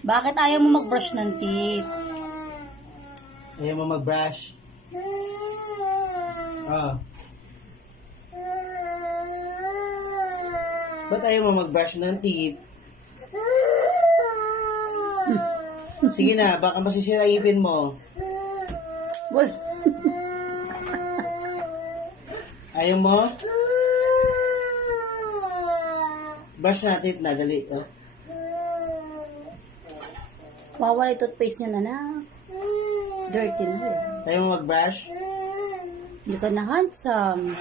Bakit ayaw mo mag-brush ng teeth? Ayaw mo mag-brush? Ah. Ba't ayaw mo mag-brush ng teeth? Sige na, baka masisira ipin mo. Boy. Ayaw mo? Brush na teeth na, dali. Oh. Wawala yung toothpaste niya na. Dirty na yun. Ayaw mo mag-brush? Hindi ka na handsome.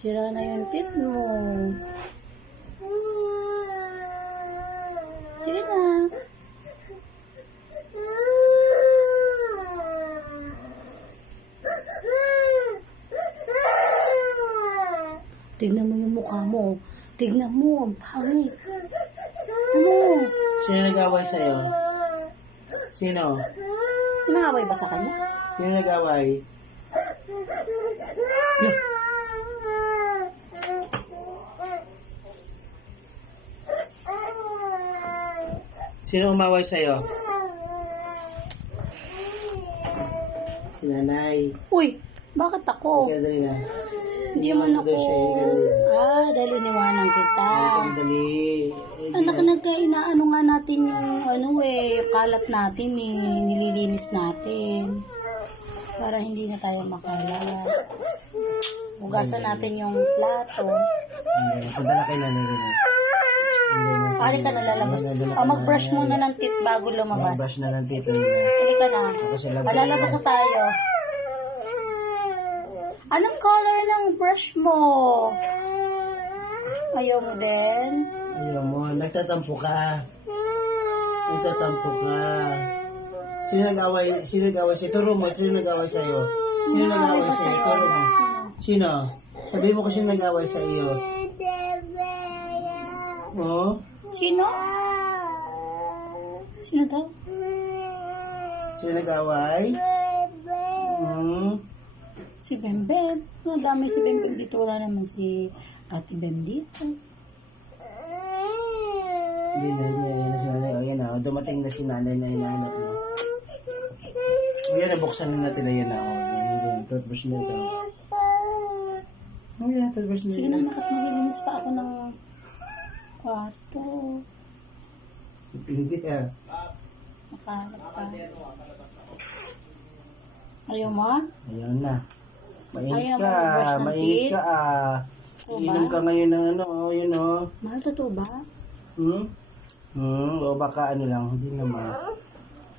Sira na yung teeth mo. Sige na. Tignan mo yung mukha mo. Tignan mo, ang pangit. Ano? Sino nag-away sa'yo? Sino? Sinangaway ba sa kanya? Sino nag-away? Sino umaway sa'yo? Si nanay. Uy, bakit ako? Okay, dali na. Hindi man ako. Dahil iniwanan kita. Dali. Anak, nagkainaano nga natin yung yung kalat natin nililinis natin. Para hindi na tayo makalat. Hugasan natin yung plato. Padala kay nanay rin. Alin ka na lalabas? Mag-brush muna ng teeth bago lumabas. Mag-brush na ng teeth. Hindi ka na. Malalabas na tayo. Anong color ng brush mo? Ayaw mo din? Ayaw mo. Nagtatampo ka. Nagtatampo ka. Sino nag-away? Sino nag-away sa'yo? Turo mo. Sino nag-away sa'yo? Sino nag-away sa'yo? Turo mo. Sino? Sabihin mo kasi nag-away sa iyo. Oh? Sino? Sino daw? Sino nag-away? Si Bembem. Madami si Bembem dito. Wala naman si Ate Bem dito. Hindi na si nanay. O yan na. Dumating na si nanay na hinahanap mo. O yan na. Buksan na natin na yan na. Toothbrush na ito. O yan. Toothbrush na ito. Sige na, nakapagilinis pa ako ng kwarto. Hindi ah. Nakaharap pa. Ayaw mo? Ayaw na. Mainit Ayaw ka. mo mag-brush ng Mainit teeth? ka ah. Oo Inom ba? ka ngayon ng ano. O yun o. Mahal, totoo ba? O baka ano lang. Hindi naman.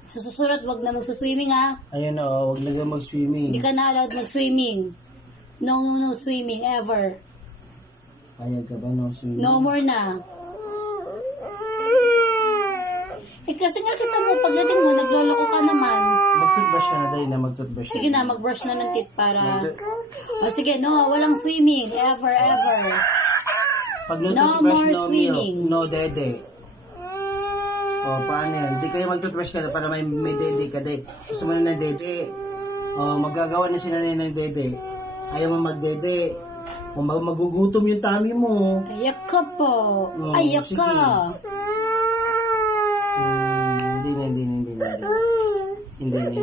Sa susunod, wag na magsuswimming ha. Ayun o. Huwag na ka mag-swimming. Hindi ka na allowed mag-swimming. No swimming ever. Kaya ka ba no swimming? No more na. Kasi nga kita mo, pagdating mo, nagloloko ka naman. Mag-toothbrush ka na dahil na mag-toothbrush. Sige na, mag-brush na ng teeth para... sige, no, walang swimming. Ever. Pag no No toothbrush, more no swimming. milk, no dede. O, paano yan? Hindi kayo mag-toothbrush ka na para may dede ka de. Gusto mo na ng dede. O, magagawa na si nanay ng dede. Ayaw mo mag-dede. O, magugutom yung tummy mo. Ayak ka po. Oh, Ayak sige. ka. Hindi na.